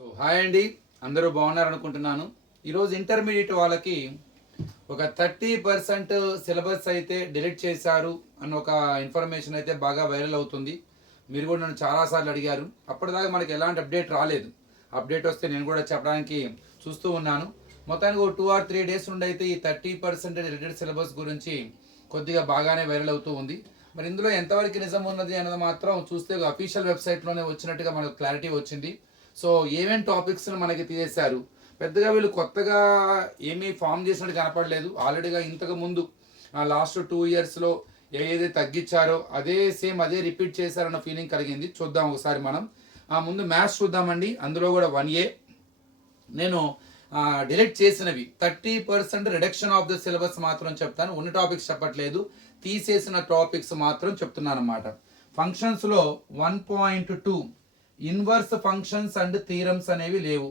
So hi అండి, అందరూ బాగున్నారు అనుకుంటున్నాను. ఈరోజు ఇంటర్మీడియట్ వాళ్ళకి ఒక 30% సిలబస్ అయితే డిలీట్ చేశారు అన్న ఒక ఇన్ఫర్మేషన్ అయితే బాగా వైరల్ అవుతుంది. మీరు కూడా నన్ను చాలాసార్లు అడిగారు. అప్పటిదాకా మనకి ఎలాంటి అప్డేట్ రాలేదు. అప్డేట్ వస్తే నేను కూడా చెప్పడానికి చూస్తూ ఉన్నాను. మొత్తానికి ఒక 2 or 3 డేస్ నుండి అయితే ఈ 30% డిలీటెడ్ సిలబస్ గురించి కొద్దిగా బాగానే వైరల్ అవుతూ ఉంది. మరి ఇందులో ఎంతవరకు నిజం ఉన్నది అన్నది మాత్రం చూస్తే అఫీషియల్ వెబ్సైట్లోనే వచ్చినట్టుగా మనకు క్లారిటీ వచ్చింది. సో ఏమేం టాపిక్స్ని మనకి తీసేశారు, పెద్దగా వీళ్ళు కొత్తగా ఏమీ ఫామ్ చేసినట్టు కనపడలేదు. ఆల్రెడీగా ఇంతకు ముందు లాస్ట్ 2 ఇయర్స్లో ఏదైతే తగ్గించారో అదే రిపీట్ చేశారన్న ఫీలింగ్ కలిగింది. చూద్దాం ఒకసారి మనం. ముందు మ్యాథ్స్ చూద్దామండి. అందులో కూడా 1A నేను డిలీట్ చేసినవి 30% రిడక్షన్ ఆఫ్ ద సిలబస్ మాత్రం చెప్తాను. ఉన్న టాపిక్స్ చెప్పట్లేదు, తీసేసిన టాపిక్స్ మాత్రం చెప్తున్నాను అనమాట. ఫంక్షన్స్లో 1.2 ఇన్వర్స్ ఫంక్షన్స్ అండ్ థీరమ్స్ అనేవి లేవు.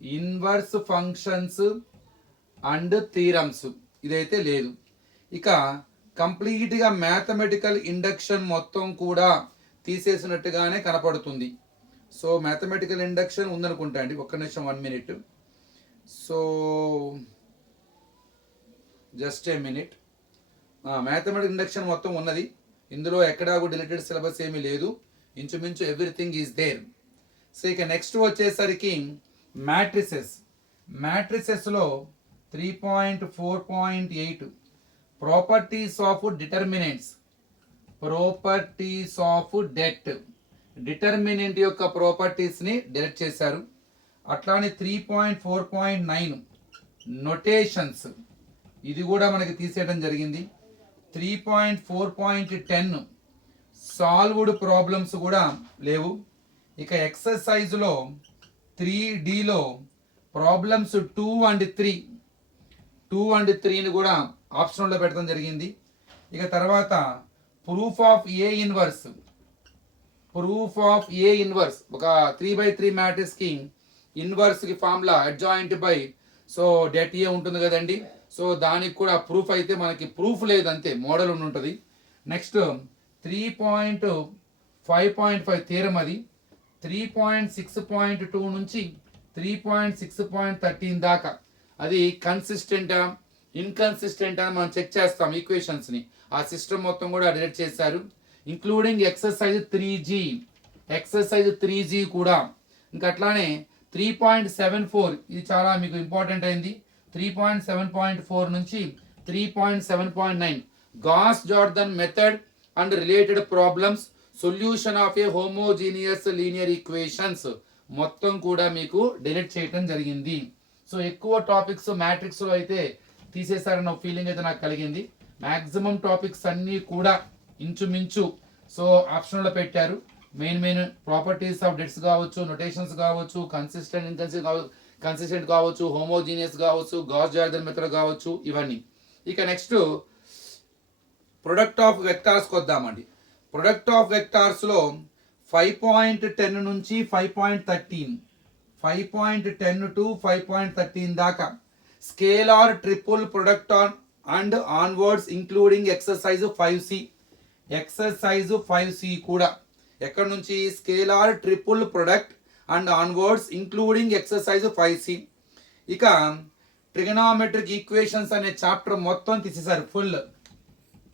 ఇన్వర్స్ ఫంక్షన్స్ అండ్ థీరమ్స్ ఇదైతే లేదు. ఇక కంప్లీట్గా మ్యాథమెటికల్ ఇండక్షన్ మొత్తం కూడా తీసేసినట్టుగానే కనపడుతుంది. సో మ్యాథమెటికల్ ఇండక్షన్ ఉందనుకుంటా అండి. ఒక్క నిమిషం, 1 minute. So just a minute. Mathematical induction మొత్తం ఉన్నది. ఇందులో ఎక్కడా కూడా డిలీటెడ్ సిలబస్ ఏమీ లేదు. ఇంచుమించు ఎవ్రీథింగ్ ఈజ్ దేర్. సో ఇక నెక్స్ట్ వచ్చేసరికి మ్యాట్రిసెస్లో 3.4.8 properties of determinants, properties of debt, determinant యొక్క ప్రాపర్టీస్ని డిలీట్ చేశారు. అట్లానే 3.4.9 నొటేషన్స్, ఇది కూడా మనకి తీసేయడం జరిగింది. 3.4.10 సాల్వ్డ్ ప్రాబ్లమ్స్ కూడా లేవు. ఇక ఎక్సర్సైజ్లో 3Dలో ప్రాబ్లమ్స్ 2 and 3ని కూడా ఆప్షన్లో పెట్టడం జరిగింది. ఇక తర్వాత ప్రూఫ్ ఆఫ్ ఏ ఇన్వర్స్ ఒక 3/3 మ్యాట్రిక్స్కి ఇన్వర్స్కి formula adjoint by det A ఉంటుంది కదండి. సో దానికి కూడా ప్రూఫ్ అయితే మనకి ప్రూఫ్ లేదంతే, మోడల్ ఉంటుంది. నెక్స్ట్ 3.5.5 థీరం, అది 3.6.2 నుంచి 3.6.13 దాకా అది కన్సిస్టెంటా ఇన్కన్సిస్టెంట్ అని మనం చెక్ చేస్తాం ఈక్వేషన్స్ని. ఆ సిస్టమ్ మొత్తం కూడా డిలీట్ చేశారు, ఇంక్లూడింగ్ ఎక్సర్సైజ్ 3G కూడా. ఇంకా అట్లానే 3.74 ఇది చాలా మీకు ఇంపార్టెంట్ అయింది. 3.7.4 నుంచి 3.7.9 Gauss Jordan method and related problems, solution of a homogeneous linear equations మొత్తం కూడా మీకు డిలీట్ చేయడం జరిగింది. సో ఎక్కువ టాపిక్స్ మ్యాట్రిక్స్లో అయితే తీసేశారన్న ఫీలింగ్ అయితే నాకు కలిగింది. మ్యాక్సిమం టాపిక్స్ అన్నీ కూడా ఇంచుమించు ఆప్షన్లో పెట్టారు. మెయిన్ ప్రాపర్టీస్ ఆఫ్ డెట్స్ కావచ్చు, నొటేషన్స్ కావచ్చు, కన్సిస్టెంట్ కావచ్చు, హోమోజీనియస్ కావచ్చు, గాస్ జార్డన్ మెథడ్ కావచ్చు, ఇవన్నీ. ఇక నెక్స్ట్ ప్రొడక్ట్ ఆఫ్ వెక్టార్స్కి వద్దామండి. ప్రొడక్ట్ ఆఫ్ వెక్టార్స్లో 5.10 నుంచి 5.10 to 5.13 దాకా scalar triple product and onwards including exercise 5C కూడా ఎక్కడి నుంచి scalar triple product and onwards including exercise 5C. ఇక ట్రిగనామెట్రిక్ ఈక్వేషన్స్ అనే చాప్టర్ మొత్తం తీసేశారు. ఫుల్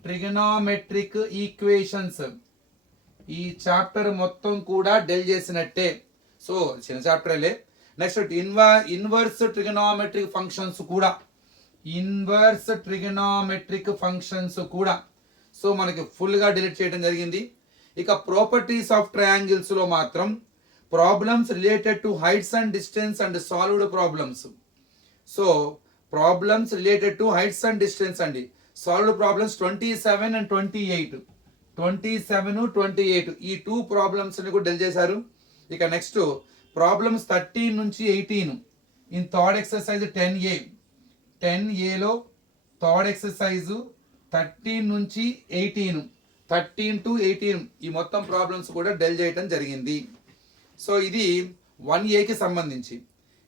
ట్రిగనామెట్రిక్ ఈక్వేషన్స్ ఈ చాప్టర్ మొత్తం కూడా డెల్ చేసినట్టే. సో చిన్న చాప్టర్లే. నెక్స్ట్ ఇన్వర్స్ ట్రిగనామెట్రిక్ ఫంక్షన్స్ కూడా సో మనకి ఫుల్గా డిలీట్ చేయడం జరిగింది. ఇక ప్రాపర్టీస్ ఆఫ్ ట్రయాంగిల్స్లో మాత్రం problems related to heights and distance and solved problems. So problems related to heights and distance అండి, సాల్వ్డ్ ప్రాబ్లమ్స్ 27 and 28 ఈ 2 ప్రాబ్లమ్స్ని కూడా డెల్ చేశారు. ఇక నెక్స్ట్ ప్రాబ్లమ్స్ 13 నుంచి 18 ఇన్ థర్డ్ ఎక్సర్సైజ్ 10Aలో థర్డ్ ఎక్సర్సైజ్ 13 నుంచి 18 13 to 18 ఈ మొత్తం ప్రాబ్లమ్స్ కూడా డెల్ చేయడం జరిగింది. సో ఇది 1Aకి సంబంధించి.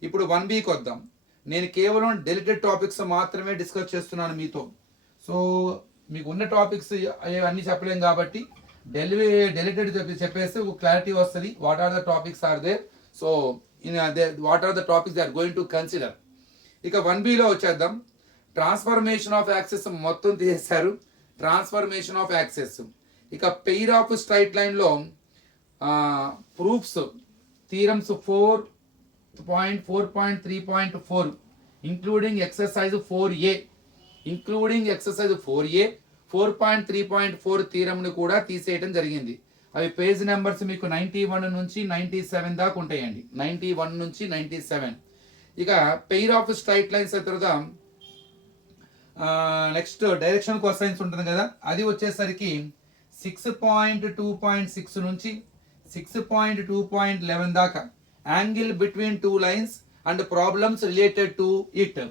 ఇప్పుడు 1Bకి వద్దాం. నేను కేవలం డెలిటెడ్ టాపిక్స్ మాత్రమే డిస్కస్ చేస్తున్నాను మీతో. సో మీకు ఉన్న టాపిక్స్ అన్నీ చెప్పలేం కాబట్టి డెలిటెడ్ చెప్పేస్తే ఒక క్లారిటీ వస్తుంది. What are the topics are there. So in what are the topics they are going to consider. ఇక 1Bలో వచ్చేద్దాం. ట్రాన్స్ఫర్మేషన్ ఆఫ్ యాక్సెస్ మొత్తం తీసేశారు. Transformation of axes. ఇక పెయిర్ ఆఫ్ స్ట్రైట్ లైన్లో proofs theorems 4.3.4 including exercise 4A 4.3.4 థీరంని కూడా తీసేయడం జరిగింది. అవి పేజ్ నెంబర్స్ మీకు 91 నుంచి 97 దాకా ఉంటాయండి. 91 నుంచి 97. ఇక పెయిర్ ఆఫ్ స్ట్రైట్ లైన్స్ తర్వాత నెక్స్ట్ డైరెక్షన్ కొసైన్స్ ఉంటుంది కదా, అది వచ్చేసరికి 6.2.6 నుంచి 6.2.11 దాకా angle between two lines and problems related to it.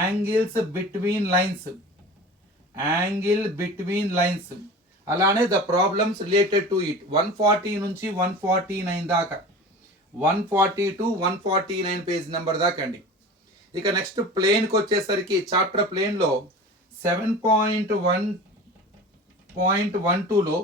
Angle between lines అలానే the problems related to it 140 నుంచి 149 దాకా 140 to 149 పేజ్ నెంబర్ దాకా అండి. ఇక నెక్స్ట్ ప్లేన్కి వచ్చేసరికి చాప్టర్ ప్లేన్లో 7.1.12లో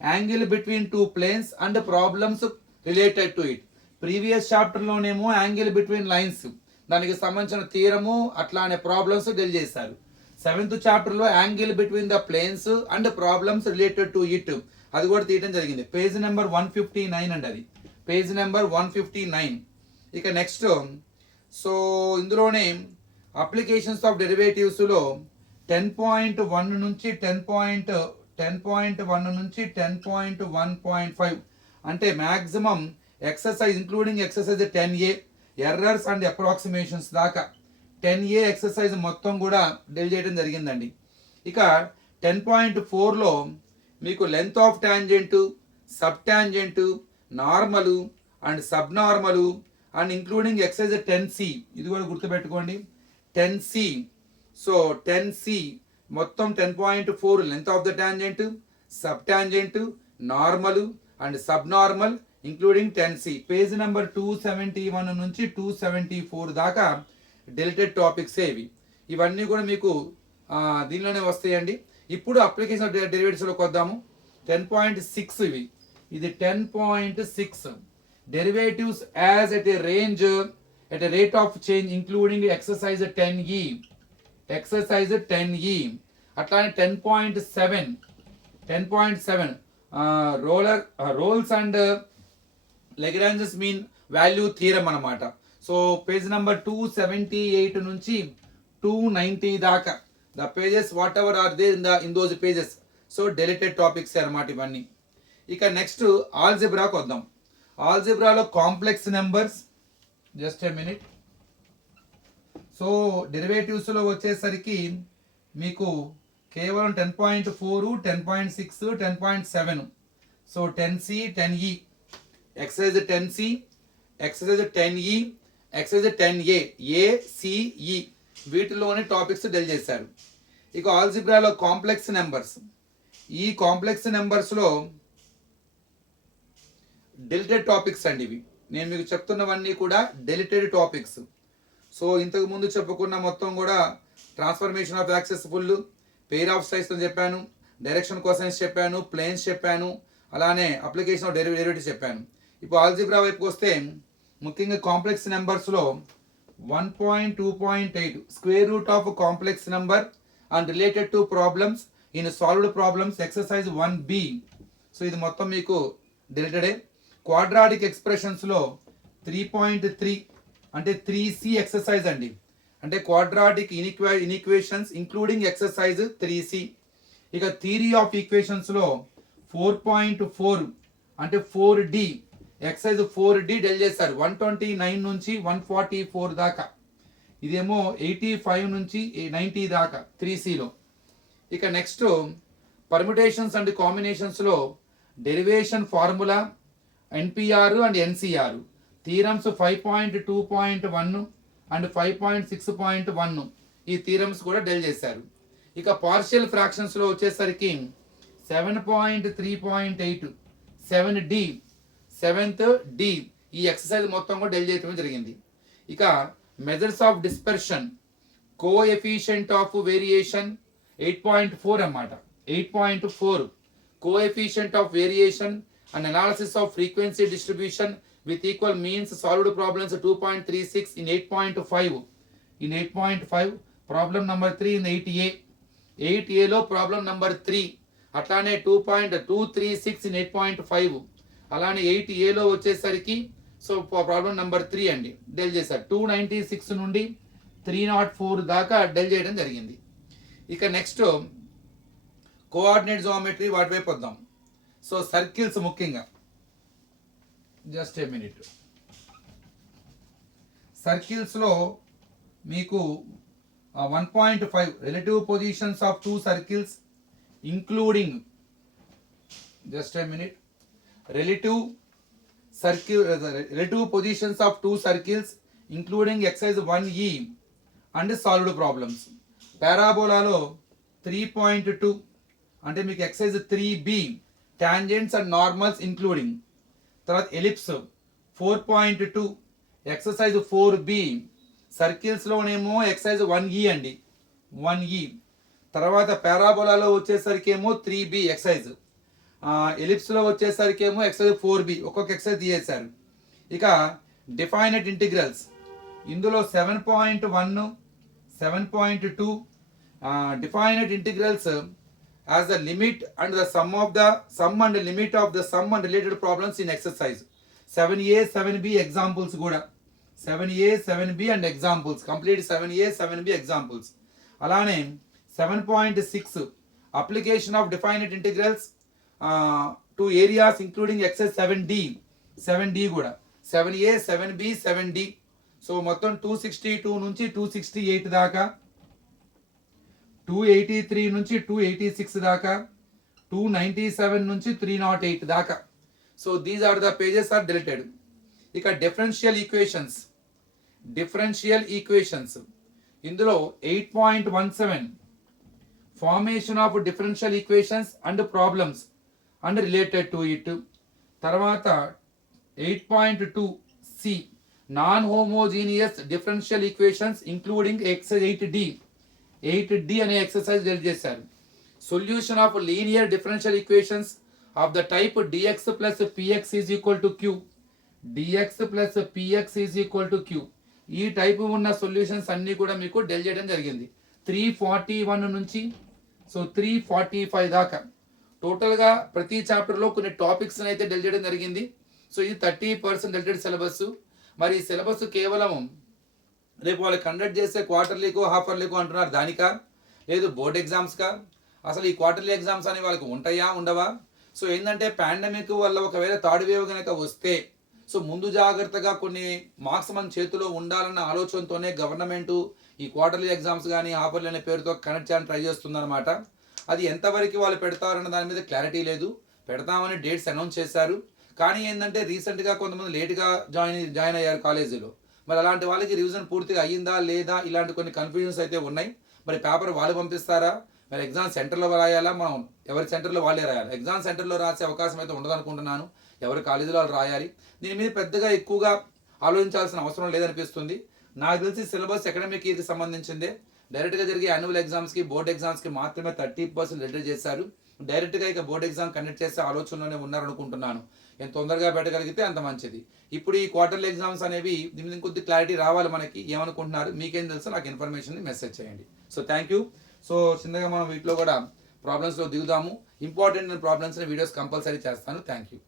angle between two planes and problems related to it. Previous చాప్టర్లోనేమో యాంగిల్ బిట్వీన్ లైన్స్ దానికి సంబంధించిన థియరము అట్లానే ప్రాబ్లమ్స్ డీల్ చేశారు. 7th చాప్టర్లో angle between the planes and problems related to it అది కూడా తీయడం జరిగింది. పేజ్ నెంబర్ 159 అండి, అది పేజ్ నెంబర్ 159. ఇక నెక్స్ట్ సో ఇందులోనే అప్లికేషన్స్ ఆఫ్ డెరివేటివ్స్లో 10.1 నుంచి 10.1 నుంచి 10.1.5 అంటే maximum exercise including exercise 10A errors and approximations దాకా 10A ఎక్సర్సైజ్ మొత్తం కూడా డీల్ చేయడం జరిగిందండి. ఇక 10.4లో మీకు length of tangent, sub tangent, normal and sub normal and including exercise 10C ఇది కూడా గుర్తుపెట్టుకోండి 10C. సో 10C మొత్తం 10.4 length of the tangent, sub tangent, normal and sub normal including 10C. Page number 271 నుంచి 274 దాకా డెలిటెడ్ టాపిక్స్ ఇవి. ఇవన్నీ కూడా మీకు దీనిలోనే వస్తాయండి. ఇప్పుడు అప్లికేషన్ డెరివేటివ్స్లోకి వద్దాము. 10.6 ఇది 10.6 derivatives as at a range at a rate of change including exercise 10E అట్లానే 10.7 Rolle's and Lagrange's mean value theorem అన్నమాట. సో పేజ్ నెంబర్ 278 నుంచి 290 దాకా the pages whatever are they in those pages. So deleted topics అన్నమాట ఇవన్నీ. ఇక next ఆల్జిబ్రాకి వద్దాం. ఆల్జిబ్రాలో complex numbers just a minute. So డెరివేటివ్స్లో వచ్చేసరికి మీకు కేవలం 10.4, 10.6, 10.7. So 10C, 10E exercise 10C, exercise 10E, exercise 10A, ACE వీటిలోని టాపిక్స్ డీల్ చేశారు. ఇక ఆల్జిబ్రాలో కాంప్లెక్స్ నెంబర్స్, ఈ కాంప్లెక్స్ నెంబర్స్లో డెలిటెడ్ టాపిక్స్ అండి ఇవి. నేను మీకు చెప్తున్నవన్నీ కూడా డెలిటెడ్ టాపిక్స్. సో ఇంతకు ముందు చెప్పుకున్న మొత్తం కూడా transformation of access full, pair of Strides చెప్పాను, డైరెక్షన్ కొసైన్స్ చెప్పాను, ప్లేన్స్ చెప్పాను, అలానే అప్లికేషన్ ఆఫ్ డెరివేటివ్స్ చెప్పాను. ఇప్పుడు ఆల్జిబ్రా వైపుకి వస్తే ముఖ్యంగా కాంప్లెక్స్ నెంబర్స్లో 1.2.8 square root of complex number and related to problems in solved problems exercise 1B. సో ఇది మొత్తం మీకు డెలిటెడే. క్వాడ్రాటిక్ ఎక్స్ప్రెషన్స్లో 3.3 అంటే 3C ఎక్సర్సైజ్ అండి, అంటే క్వాడ్రాటిక్ ఇన్ఈక్వేషన్స్ ఇంక్లూడింగ్ ఎక్సర్సైజ్ 3C. ఇక థియరీ ఆఫ్ ఈక్వేషన్స్లో 4.4 అంటే 4D ఎక్సర్సైజ్ 4D డెల్ చేశారు 129 నుంచి 144 దాకా. ఇదేమో 85 నుంచి 90 దాకా 3Cలో. ఇక నెక్స్ట్ పర్ముటేషన్స్ అండ్ కాంబినేషన్స్లో derivation formula, NPR and NCR theorems 5.2.1 and 5.6.1 ఈ థీరమ్స్ కూడా డెల్ చేశారు. ఇక పార్షియల్ ఫ్రాక్షన్స్లో వచ్చేసరికి 7.3.8 7th D ఈ ఎక్సర్సైజ్ మొత్తం కూడా డెల్ చేయడం జరిగింది. ఇక measures of dispersion, coefficient of variation 8.4 అన్నమాట. 8.4 coefficient of variation and analysis off frequency distribution with equal means solved problems 2.36 in 8.5. In 8.5 problem number 3 in 8a. 8a లో problem number 3 అట్లానే 2.236 in 8.5 అలానే 8a లో వచ్చేసరికి so problem number 3 అండి del చేశారు 296 నుండి 304 దాకా డెల్ చేయడం జరిగింది. ఇక నెక్స్ట్ కోఆర్డినేట్ జియోమెట్రీ వాటి వైపు వద్దాం. సో సర్కిల్స్ ముఖ్యంగా జస్ట్ ఏ మినిట్. సర్కిల్స్లో మీకు 1.5 relative positions of two circles including just a minute relative positions of two circles including exercise 1e and solved problems. పారాబోలాలో 3.2 అంటే మీకు exercise 3b tangents and normals including. తర్వాత ellipse 4.2 exercise 4b సర్కిల్స్లోనేమో exercise 1e అండి 1e. తర్వాత పారాబోలాలో వచ్చేసరికి ఏమో 3b excise, ఎలిప్స్లో వచ్చేసరికి ఏమో ఎక్సైజ్ 4b. ఒక్కొక్క ఎక్సైజ్ తీసేశారు. ఇక డిఫైనెట్ ఇంటిగ్రల్స్ ఇందులో 7.1 7.2 definite integrals as the limit and the sum and limit of the sum and related problems in exercise 7a 7b examples కూడా 7a 7b and examples complete 7a 7b examples. అలానే 7.6 application of definite integrals to areas including exercise 7d కూడా 7a 7b 7d. So మొత్తం 262 నుంచి 268 దాకా, 283 నుంచి 286 దాకా, 297 నుంచి 308 దాకా. So these are the pages are deleted. ఇక డిఫరెన్షియల్ ఈక్వేషన్స్ ఇందులో 8.17 formation of differential equations and problems and related to it. తర్వాత 8.2 C non homogeneous differential equations including exercise 8d అనే ఎక్సర్సైజ్ డెల్ చేశారు. Solution of linear differential equations of the type dx plus px is equal to q. dx plus px is equal to q. ఈ type ఉన్న solutions అన్నీ కూడా మీకు del చేయడం జరిగింది 341 నుంచి సో 345 దాకా. టోటల్గా ప్రతి చాప్టర్లో కొన్ని టాపిక్స్ అయితే డెల్ చేయడం జరిగింది. సో ఇది 30% డెల్టెడ్ సిలబస్. మరి ఈ సిలబస్ కేవలం రేపు వాళ్ళు కండక్ట్ చేసే క్వార్టర్లీకో హాఫర్లీకో అంటున్నారు, దానికా లేదు బోర్డ్ ఎగ్జామ్స్కా? అసలు ఈ క్వార్టర్లీ ఎగ్జామ్స్ అని వాళ్ళకి ఉంటాయా ఉండవా? సో ఏంటంటే పాండమిక్ వల్ల ఒకవేళ థర్డ్ వేవ్ కనుక వస్తే సో ముందు జాగ్రత్తగా కొన్ని మార్క్స్ మన చేతిలో ఉండాలన్న ఆలోచనతోనే గవర్నమెంట్ ఈ క్వార్టర్లీ ఎగ్జామ్స్ కానీ హాఫర్లీ అనే పేరుతో కనెక్ట్ చేయాలని ట్రై చేస్తుందన్నమాట. అది ఎంతవరకు వాళ్ళు పెడతారన్న దాని మీద క్లారిటీ లేదు. పెడతామని డేట్స్ అనౌన్స్ చేశారు. కానీ ఏంటంటే రీసెంట్గా కొంతమంది లేట్గా జాయిన్ అయ్యారు కాలేజీలో. మరి అలాంటి వాళ్ళకి రివిజన్ పూర్తిగా అయ్యిందా లేదా ఇలాంటి కొన్ని కన్ఫ్యూజన్స్ అయితే ఉన్నాయి. మరి పేపర్ వాళ్ళు పంపిస్తారా, మరి ఎగ్జామ్ సెంటర్లో రాయాలా, మనం ఎవరి సెంటర్లో వాళ్ళే రాయాలి. ఎగ్జామ్ సెంటర్లో రాసే అవకాశం అయితే ఉండదనుకుంటున్నాను. ఎవరి కాలేజీలో వాళ్ళు రాయాలి. దీని మీద పెద్దగా ఎక్కువగా ఆలోచించాల్సిన అవసరం లేదనిపిస్తుంది. నాకు తెలిసి సిలబస్ అకాడమిక్ ఇయర్కి సంబంధించిందే. డైరెక్ట్గా జరిగే యాన్యువల్ ఎగ్జామ్స్కి బోర్డ్ ఎగ్జామ్స్కి మాత్రమే 30% లెటర్ చేశారు. డైరెక్ట్గా ఇక బోర్డ్ ఎగ్జామ్ కండక్ట్ చేసే ఆలోచనలోనే ఉన్నారనుకుంటున్నాను. ఎంత తొందరగా పెట్టగలిగితే అంత మంచిది. ఇప్పుడు ఈ క్వార్టర్లీ ఎగ్జామ్స్ అనేవి దీని మీద కొద్ది క్లారిటీ రావాలి మనకి. ఏమనుకుంటున్నారు, మీకేం తెలుసో నాకు ఇన్ఫర్మేషన్ మెసేజ్ చేయండి. So thank you. సో చిన్నగా మనం వీటిలో కూడా ప్రాబ్లమ్స్లో దిగుదాము. ఇంపార్టెంట్ ప్రాబ్లమ్స్ వీడియోస్ కంపల్సరీ చేస్తాను. Thank you.